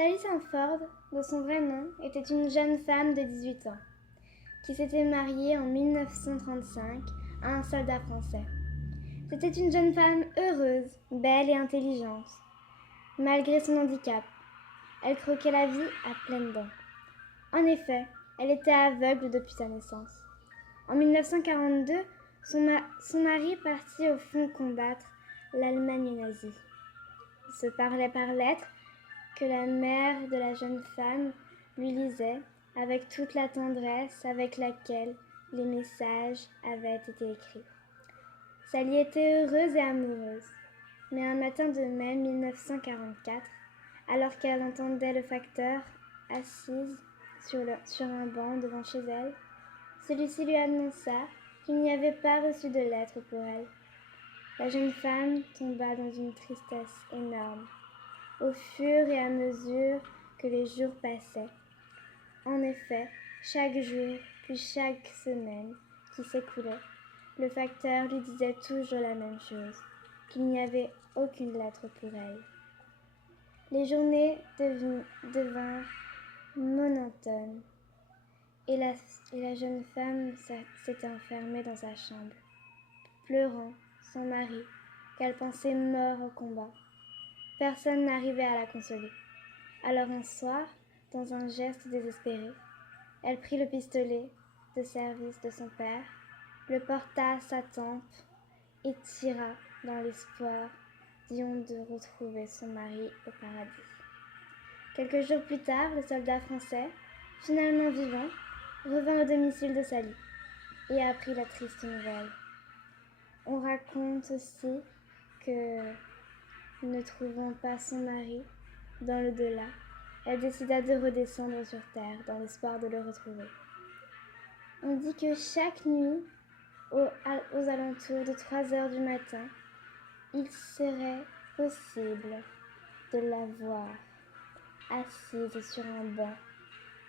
Sally Sanford, de son vrai nom, était une jeune femme de 18 ans, qui s'était mariée en 1935 à un soldat français. C'était une jeune femme heureuse, belle et intelligente. Malgré son handicap, elle croquait la vie à pleines dents. En effet, elle était aveugle depuis sa naissance. En 1942, son mari partit au front combattre l'Allemagne nazie. Ils se parlaient par lettres que la mère de la jeune femme lui lisait avec toute la tendresse avec laquelle les messages avaient été écrits. Sally était heureuse et amoureuse, mais un matin de mai 1944, alors qu'elle entendait le facteur assise sur un banc devant chez elle, celui-ci lui annonça qu'il n'y avait pas reçu de lettre pour elle. La jeune femme tomba dans une tristesse énorme, au fur et à mesure que les jours passaient. En effet, chaque jour, puis chaque semaine qui s'écoulait, le facteur lui disait toujours la même chose, qu'il n'y avait aucune lettre pour elle. Les journées devinrent monotones et la jeune femme s'était enfermée dans sa chambre, pleurant son mari, qu'elle pensait mort au combat. Personne n'arrivait à la consoler. Alors un soir, dans un geste désespéré, elle prit le pistolet de service de son père, le porta à sa tempe et tira dans l'espoir de retrouver son mari au paradis. Quelques jours plus tard, le soldat français, finalement vivant, revint au domicile de Sally et apprit la triste nouvelle. On raconte aussi que, ne trouvant pas son mari dans l'au-delà, elle décida de redescendre sur terre dans l'espoir de le retrouver. On dit que chaque nuit, aux alentours de 3 heures du matin, il serait possible de la voir assise sur un banc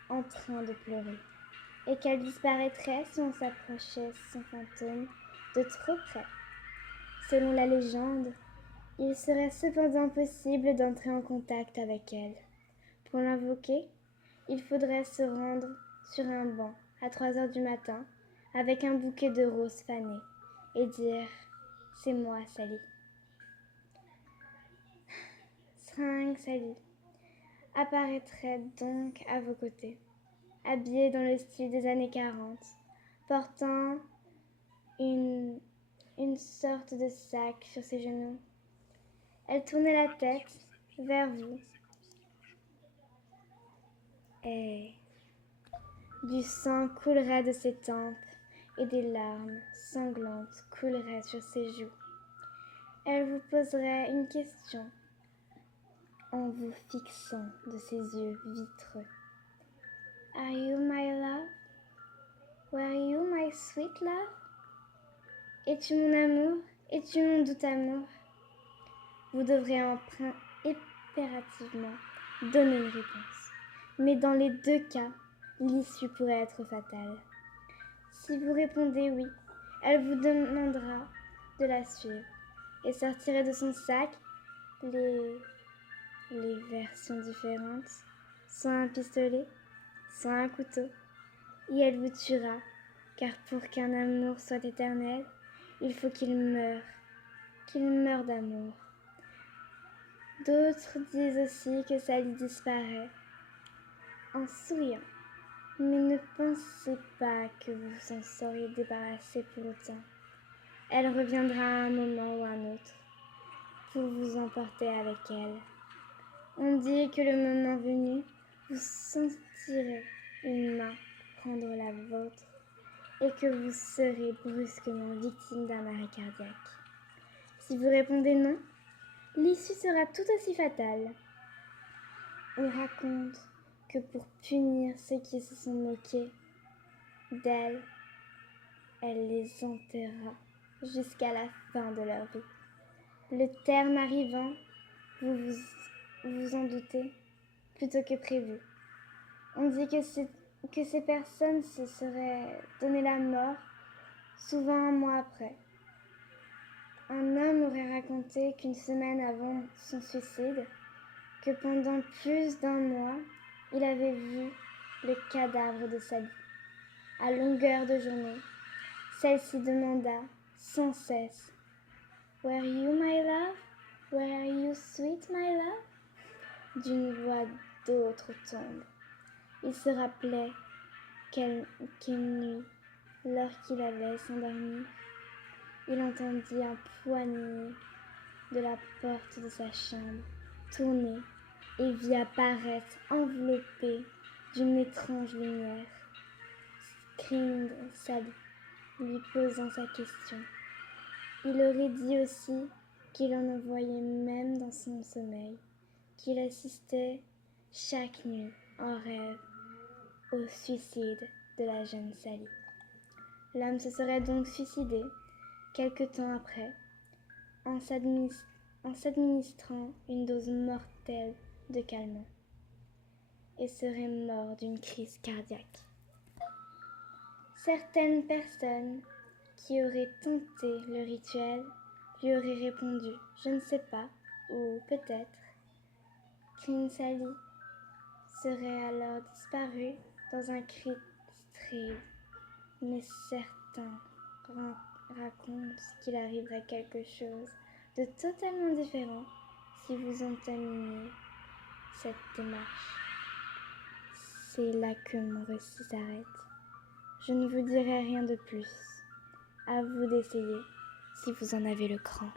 en train de pleurer et qu'elle disparaîtrait si on s'approchait son fantôme de trop près. Selon la légende, il serait cependant possible d'entrer en contact avec elle. Pour l'invoquer, il faudrait se rendre sur un banc à 3 heures du matin avec un bouquet de roses fanées et dire « C'est moi, Sally ». String Sally apparaîtrait donc à vos côtés, habillée dans le style des années 40, portant une sorte de sac sur ses genoux. Elle tournait la tête vers vous et du sang coulerait de ses tempes et des larmes sanglantes couleraient sur ses joues. Elle vous poserait une question en vous fixant de ses yeux vitreux. Are you my love? Were you my sweet love? Es-tu mon amour? Es-tu mon doux amour? Vous devrez impérativement donner une réponse. Mais dans les deux cas, l'issue pourrait être fatale. Si vous répondez oui, elle vous demandera de la suivre et sortirait de son sac les versions différentes, soit un pistolet, soit un couteau, et elle vous tuera, car pour qu'un amour soit éternel, il faut qu'il meure d'amour. D'autres disent aussi que Sally disparaît en souriant, mais ne pensez pas que vous en seriez débarrassé pour autant. Elle reviendra à un moment ou à un autre pour vous emporter avec elle. On dit que le moment venu, vous sentirez une main prendre la vôtre et que vous serez brusquement victime d'un arrêt cardiaque. Si vous répondez non, l'issue sera tout aussi fatale. On raconte que pour punir ceux qui se sont moqués d'elle, elle les enterra jusqu'à la fin de leur vie. Le terme arrivant, vous vous en doutez, plutôt que prévu. On dit que ces personnes se seraient donné la mort, souvent un mois après. Un homme aurait raconté qu'une semaine avant son suicide, que pendant plus d'un mois, il avait vu le cadavre de Sally. À longueur de journée, celle-ci demanda sans cesse « Were you my love? Were you sweet my love ?» d'une voix d'outre-tombe. Il se rappelait qu'une nuit, lorsqu'il allait s'endormir, il entendit un poignet de la porte de sa chambre tourner et vit apparaître enveloppé d'une étrange lumière Sally, lui posant sa question. Il aurait dit aussi qu'il en voyait même dans son sommeil, qu'il assistait chaque nuit en rêve au suicide de la jeune Sally. L'homme se serait donc suicidé quelque temps après en s'administrant une dose mortelle de calmant et serait mort d'une crise cardiaque. Certaines personnes qui auraient tenté le rituel lui auraient répondu « Je ne sais pas » ou « Peut-être ». Green Sally serait alors disparue dans un cri strident, mais certains racontent qu'il arriverait quelque chose de totalement différent si vous entaminiez cette démarche. C'est là que mon récit s'arrête. Je ne vous dirai rien de plus. À vous d'essayer si vous en avez le cran.